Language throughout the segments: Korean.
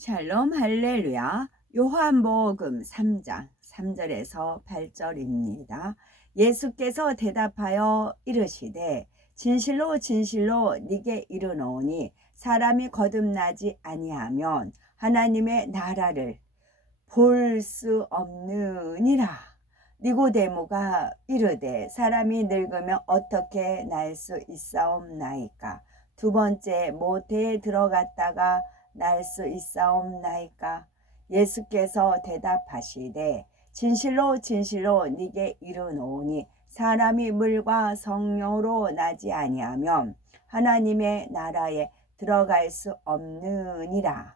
샬롬 할렐루야. 요한복음 3장 3절에서 8절입니다. 예수께서 대답하여 이르시되 진실로 진실로 네게 이르노니 사람이 거듭나지 아니하면 하나님의 나라를 볼 수 없느니라. 니고데모가 이르되 사람이 늙으면 어떻게 날 수 있사옵나이까? 두 번째 모태에 들어갔다가 날 수 있사옵나이까? 예수께서 대답하시되 진실로 진실로 네게 이르노니 사람이 물과 성령으로 나지 아니하면 하나님의 나라에 들어갈 수 없느니라.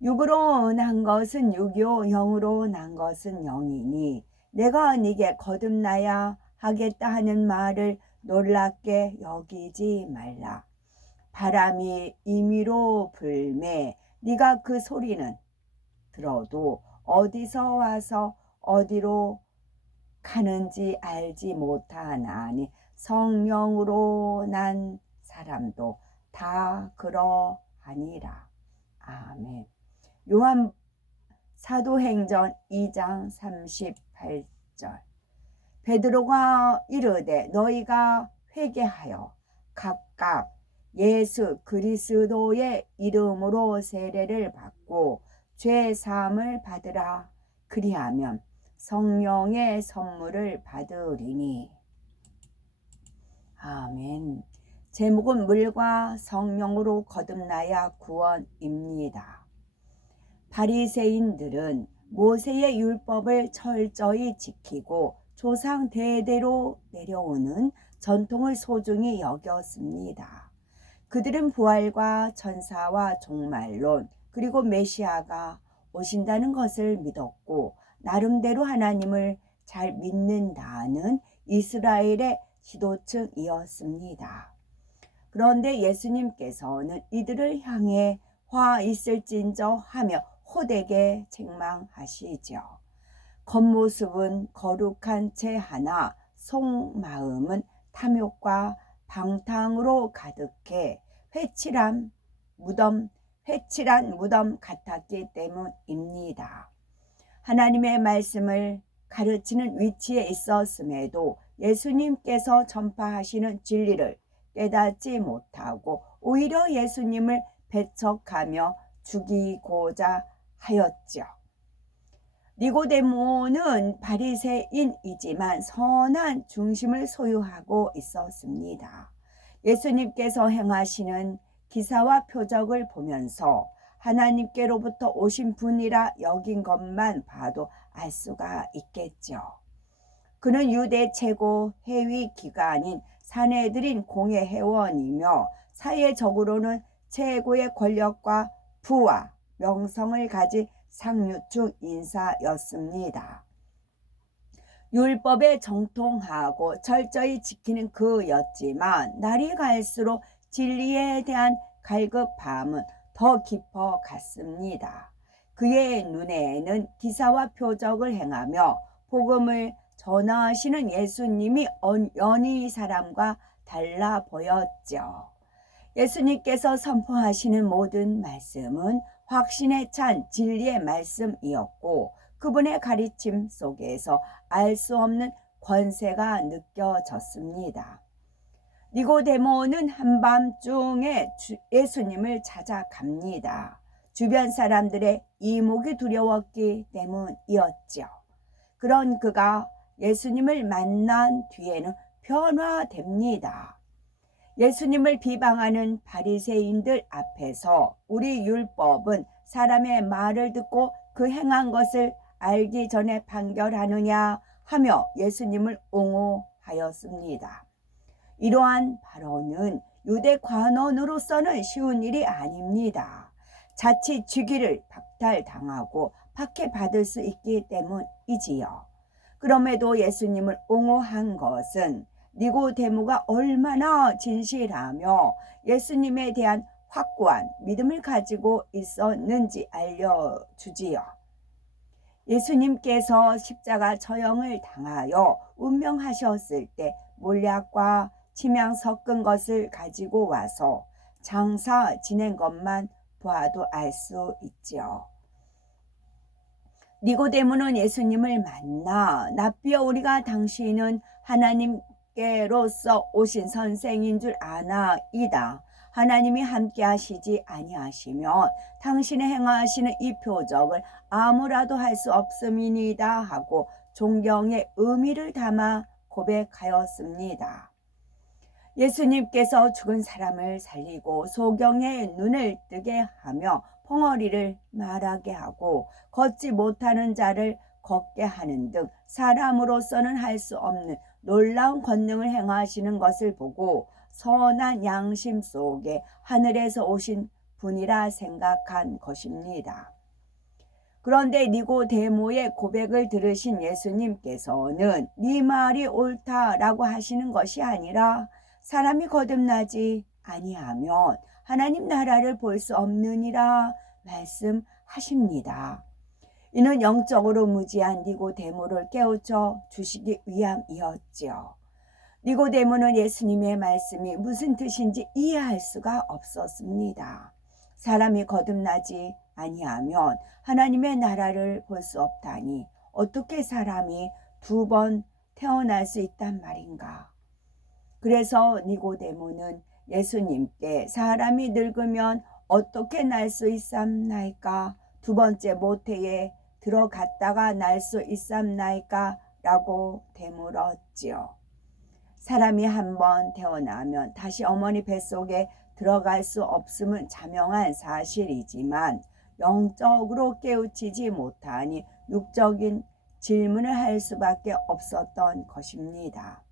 육으로 난 것은 육이요 영으로 난 것은 영이니 내가 네게 거듭나야 하겠다 하는 말을 놀랍게 여기지 말라. 바람이 임의로 불매 네가 그 소리는 들어도 어디서 와서 어디로 가는지 알지 못하나니 성령으로 난 사람도 다 그러하니라. 아멘. 요한 사도행전 2장 38절. 베드로가 이르되 너희가 회개하여 각각 예수 그리스도의 이름으로 세례를 받고 죄 사함을 받으라. 그리하면 성령의 선물을 받으리니. 아멘. 제목은 물과 성령으로 거듭나야 구원입니다. 바리새인들은 모세의 율법을 철저히 지키고 조상 대대로 내려오는 전통을 소중히 여겼습니다. 그들은 부활과 천사와 종말론 그리고 메시아가 오신다는 것을 믿었고 나름대로 하나님을 잘 믿는다는 이스라엘의 지도층이었습니다. 그런데 예수님께서는 이들을 향해 화 있을진저 하며 호되게 책망하시죠. 겉모습은 거룩한 채 하나 속마음은 탐욕과 방탕으로 가득해 회칠한 무덤 같았기 때문입니다. 하나님의 말씀을 가르치는 위치에 있었음에도 예수님께서 전파하시는 진리를 깨닫지 못하고 오히려 예수님을 배척하며 죽이고자 하였죠. 니고데모는 바리새인이지만 선한 중심을 소유하고 있었습니다. 예수님께서 행하시는 기사와 표적을 보면서 하나님께로부터 오신 분이라 여긴 것만 봐도 알 수가 있겠죠. 그는 유대 최고 해위 기관인 산헤드린 공회 회원이며 사회적으로는 최고의 권력과 부와 명성을 가진 상류층 인사였습니다. 율법에 정통하고 철저히 지키는 그였지만 날이 갈수록 진리에 대한 갈급함은 더 깊어 갔습니다. 그의 눈에는 기사와 표적을 행하며 복음을 전하시는 예수님이 연히 사람과 달라 보였죠. 예수님께서 선포하시는 모든 말씀은 확신에 찬 진리의 말씀이었고 그분의 가르침 속에서 알 수 없는 권세가 느껴졌습니다. 니고데모는 한밤중에 예수님을 찾아갑니다. 주변 사람들의 이목이 두려웠기 때문이었죠. 그런 그가 예수님을 만난 뒤에는 변화됩니다. 예수님을 비방하는 바리새인들 앞에서 우리 율법은 사람의 말을 듣고 그 행한 것을 알기 전에 판결하느냐 하며 예수님을 옹호하였습니다. 이러한 발언은 유대 관원으로서는 쉬운 일이 아닙니다. 자칫 직위를 박탈당하고 박해받을 수 있기 때문이지요. 그럼에도 예수님을 옹호한 것은 니고데모가 얼마나 진실하며 예수님에 대한 확고한 믿음을 가지고 있었는지 알려주지요. 예수님께서 십자가 처형을 당하여 운명하셨을 때 몰약과 침향 섞은 것을 가지고 와서 장사 지낸 것만 보아도 알 수 있지요. 니고데모는 예수님을 만나 납비여 우리가 당신은 하나님께로서 오신 선생인 줄 아나이다. 하나님이 함께 하시지 아니하시면 당신의 행하시는 이 표적을 아무라도 할 수 없음이니이다 하고 존경의 의미를 담아 고백하였습니다. 예수님께서 죽은 사람을 살리고 소경의 눈을 뜨게 하며 벙어리를 말하게 하고 걷지 못하는 자를 걷게 하는 등 사람으로서는 할 수 없는 놀라운 권능을 행하시는 것을 보고 선한 양심 속에 하늘에서 오신 분이라 생각한 것입니다. 그런데 니고데모의 고백을 들으신 예수님께서는 네 말이 옳다라고 하시는 것이 아니라 사람이 거듭나지 아니하면 하나님 나라를 볼 수 없느니라 말씀하십니다. 이는 영적으로 무지한 니고데모를 깨우쳐 주시기 위함이었지요. 니고데모는 예수님의 말씀이 무슨 뜻인지 이해할 수가 없었습니다. 사람이 거듭나지 아니하면 하나님의 나라를 볼 수 없다니 어떻게 사람이 2번 태어날 수 있단 말인가? 그래서 니고데모는 예수님께 사람이 늙으면 어떻게 날 수 있삼나이까? 2번째 모태에 들어갔다가 날 수 있삼나이까? 라고 되물었지요. 사람이 한번 태어나면 다시 어머니 뱃속에 들어갈 수 없음은 자명한 사실이지만 영적으로 깨우치지 못하니 육적인 질문을 할 수밖에 없었던 것입니다.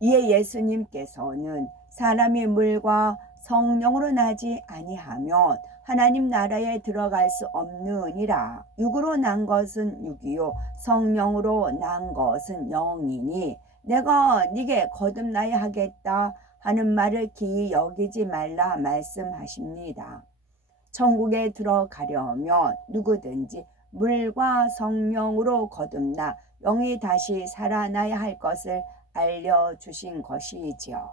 이에 예수님께서는 사람이 물과 성령으로 나지 아니하면 하나님 나라에 들어갈 수 없느니라. 육으로 난 것은 육이요 성령으로 난 것은 영이니 내가 네게 거듭나야 하겠다 하는 말을 기이 여기지 말라 말씀하십니다. 천국에 들어가려면 누구든지 물과 성령으로 거듭나 영이 다시 살아나야 할 것을 알려주신 것이지요.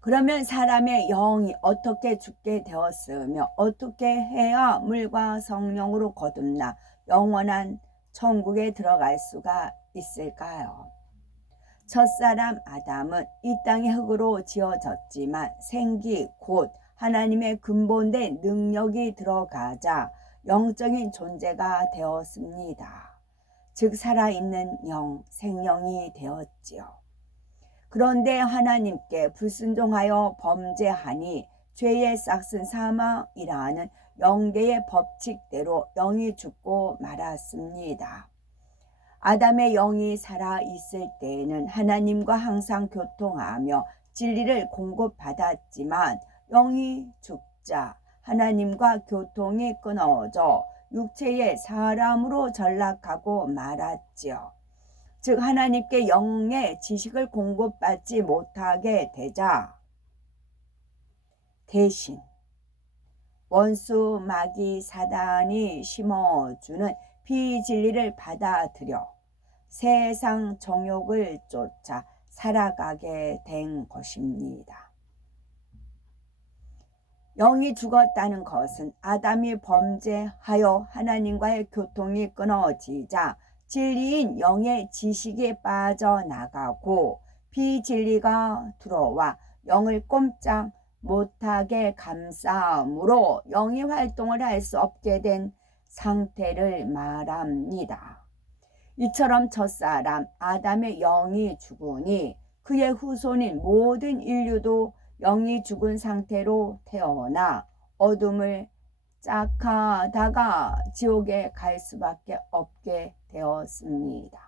그러면 사람의 영이 어떻게 죽게 되었으며 어떻게 해야 물과 성령으로 거듭나 영원한 천국에 들어갈 수가 있을까요? 첫사람 아담은 이 땅의 흙으로 지어졌지만 생기 곧 하나님의 근본된 능력이 들어가자 영적인 존재가 되었습니다. 즉 살아있는 영, 생명이 되었지요. 그런데 하나님께 불순종하여 범죄하니 죄의 싹슨 사망이라는 영계의 법칙대로 영이 죽고 말았습니다. 아담의 영이 살아있을 때에는 하나님과 항상 교통하며 진리를 공급받았지만 영이 죽자 하나님과 교통이 끊어져 육체의 사람으로 전락하고 말았지요. 즉 하나님께 영의 지식을 공급받지 못하게 되자 대신 원수 마귀 사단이 심어주는 비진리를 받아들여 세상 정욕을 쫓아 살아가게 된 것입니다. 영이 죽었다는 것은 아담이 범죄하여 하나님과의 교통이 끊어지자 진리인 영의 지식이 빠져나가고 비진리가 들어와 영을 꼼짝 못하게 감싸므로 영이 활동을 할 수 없게 된 상태를 말합니다. 이처럼 첫사람 아담의 영이 죽으니 그의 후손인 모든 인류도 영이 죽은 상태로 태어나 어둠을 짝하다가 지옥에 갈 수밖에 없게 되었습니다.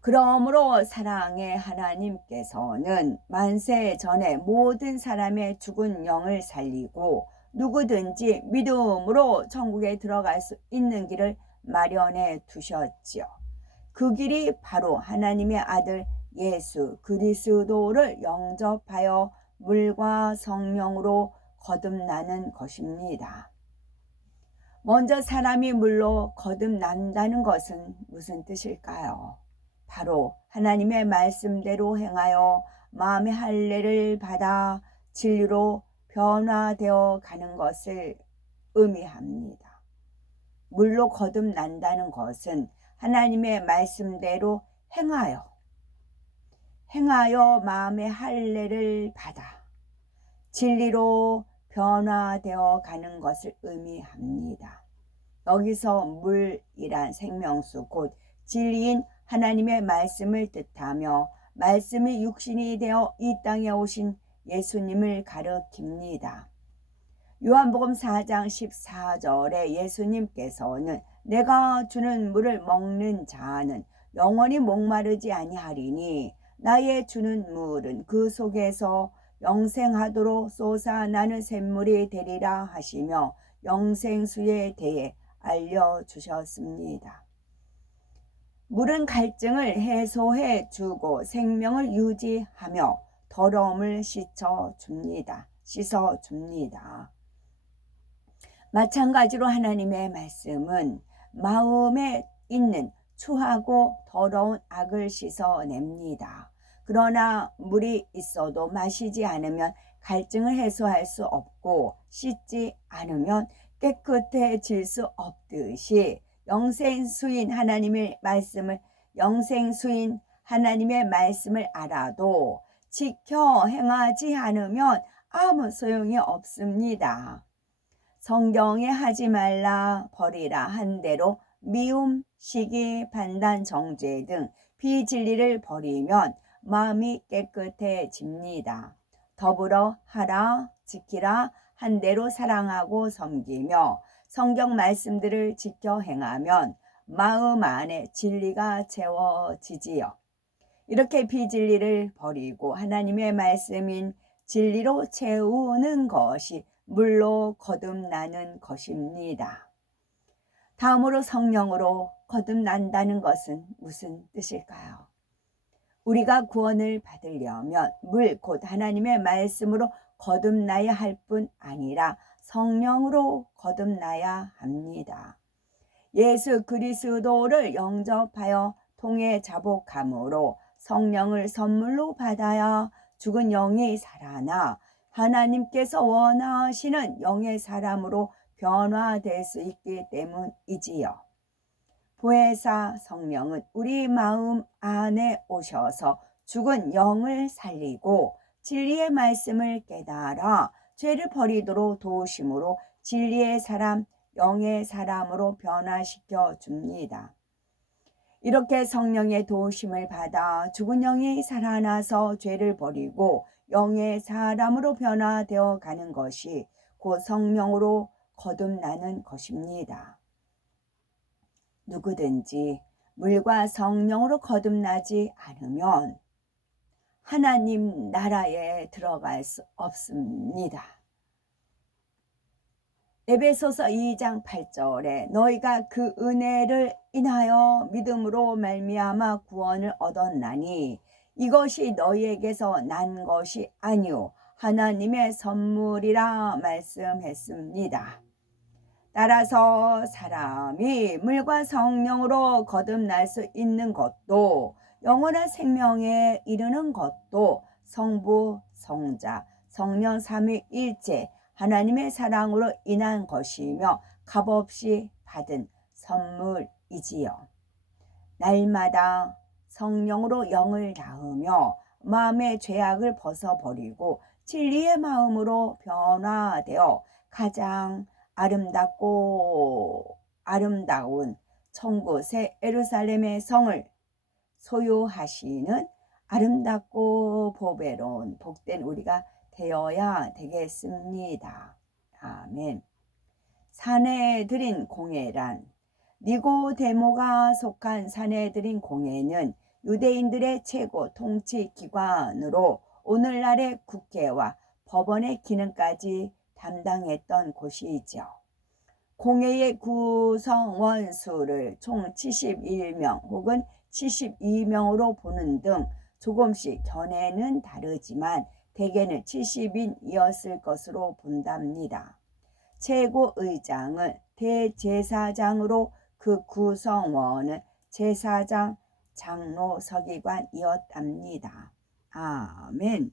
그러므로 사랑의 하나님께서는 만세 전에 모든 사람의 죽은 영을 살리고 누구든지 믿음으로 천국에 들어갈 수 있는 길을 마련해 두셨지요. 그 길이 바로 하나님의 아들 예수 그리스도를 영접하여 물과 성령으로 거듭나는 것입니다. 먼저 사람이 물로 거듭난다는 것은 무슨 뜻일까요? 바로 하나님의 말씀대로 행하여 마음의 할례를 받아 진리로 변화되어 가는 것을 의미합니다. 물로 거듭난다는 것은 하나님의 말씀대로 행하여 마음의 할례를 받아 진리로 변화되어 가는 것을 의미합니다. 여기서 물이란 생명수 곧 진리인 하나님의 말씀을 뜻하며 말씀이 육신이 되어 이 땅에 오신 예수님을 가리킵니다. 요한복음 4장 14절에 예수님께서는 내가 주는 물을 먹는 자는 영원히 목마르지 아니하리니 나의 주는 물은 그 속에서 영생하도록 솟아나는 샘물이 되리라 하시며 영생수에 대해 알려주셨습니다. 물은 갈증을 해소해 주고 생명을 유지하며 더러움을 씻어줍니다. 마찬가지로 하나님의 말씀은 마음에 있는 추하고 더러운 악을 씻어냅니다. 그러나 물이 있어도 마시지 않으면 갈증을 해소할 수 없고 씻지 않으면 깨끗해질 수 없듯이 영생수인 하나님의 말씀을 알아도 지켜 행하지 않으면 아무 소용이 없습니다. 성경에 하지 말라 버리라 한 대로 미움, 시기, 판단, 정죄 등 비진리를 버리면 마음이 깨끗해집니다. 더불어 하라, 지키라 한 대로 사랑하고 섬기며 성경 말씀들을 지켜 행하면 마음 안에 진리가 채워지지요. 이렇게 비진리를 버리고 하나님의 말씀인 진리로 채우는 것이 물로 거듭나는 것입니다. 다음으로 성령으로 거듭난다는 것은 무슨 뜻일까요? 우리가 구원을 받으려면 물 곧 하나님의 말씀으로 거듭나야 할 뿐 아니라 성령으로 거듭나야 합니다. 예수 그리스도를 영접하여 통해 자복함으로 성령을 선물로 받아야 죽은 영이 살아나 하나님께서 원하시는 영의 사람으로 변화될 수 있기 때문이지요. 보혜사 성령은 우리 마음 안에 오셔서 죽은 영을 살리고 진리의 말씀을 깨달아 죄를 버리도록 도우심으로 진리의 사람, 영의 사람으로 변화시켜 줍니다. 이렇게 성령의 도우심을 받아 죽은 영이 살아나서 죄를 버리고 영의 사람으로 변화되어 가는 것이 곧 성령으로 거듭나는 것입니다. 누구든지 물과 성령으로 거듭나지 않으면 하나님 나라에 들어갈 수 없습니다. 에베소서 2장 8절에 너희가 그 은혜를 인하여 믿음으로 말미암아 구원을 얻었나니 이것이 너희에게서 난 것이 아니요 하나님의 선물이라 말씀했습니다. 따라서 사람이 물과 성령으로 거듭날 수 있는 것도 영원한 생명에 이르는 것도 성부, 성자, 성령 삼위일체 하나님의 사랑으로 인한 것이며 값없이 받은 선물이지요. 날마다 성령으로 영을 낳으며 마음의 죄악을 벗어버리고 진리의 마음으로 변화되어 가장 아름다운 천국 새 예루살렘의 성을 소유하시는 아름답고 보배로운 복된 우리가 되어야 되겠습니다. 아멘. 사내들인 공회란 니고데모가 속한 사내들인 공회는 유대인들의 최고 통치 기관으로 오늘날의 국회와 법원의 기능까지 담당했던 곳이죠. 공회의 구성원 수를 총 71명 혹은 72명으로 보는 등 조금씩 견해는 다르지만 대개는 70인이었을 것으로 본답니다. 최고의장은 대제사장으로 그 구성원은 제사장, 장로, 서기관이었답니다. 아멘.